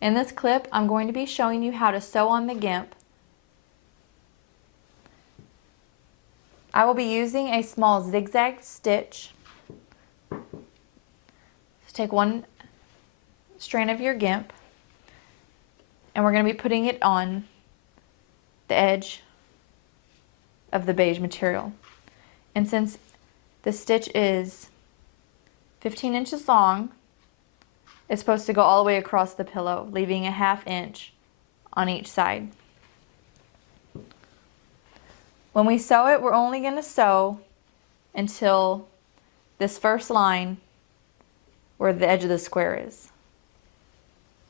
In this clip, I'm going to be showing you how to sew on the Gimp. I will be using a small zigzag stitch. So take one strand of your Gimp, and we're going to be putting it on the edge of the beige material. And since the stitch is 15 inches long, it's supposed to go all the way across the pillow, leaving a 1/2 inch on each side. When we sew it, we're only going to sew until this first line where the edge of the square is.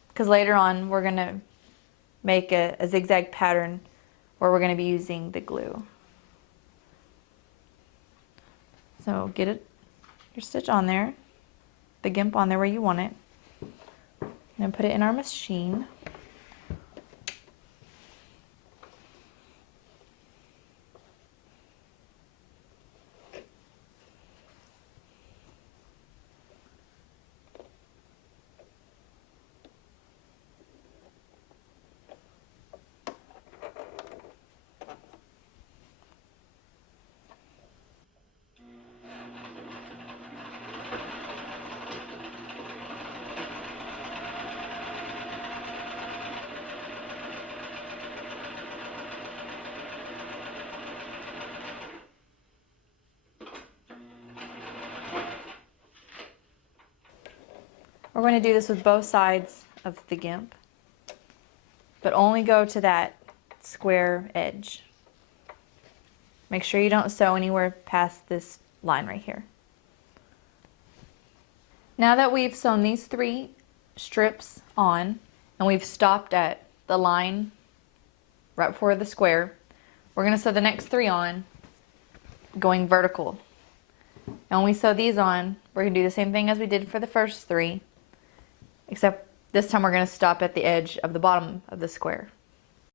Because later on we're going to make a zigzag pattern where we're going to be using the glue. So get your stitch on there, the Gimp on there where you want it, and put it in our machine. We're going to do this with both sides of the Gimp, but only go to that square edge. Make sure you don't sew anywhere past this line right here. Now that we've sewn these 3 strips on and we've stopped at the line right before the square, we're going to sew the next 3 on going vertical. And when we sew these on, we're going to do the same thing as we did for the first 3, except this time we're going to stop at the edge of the bottom of the square.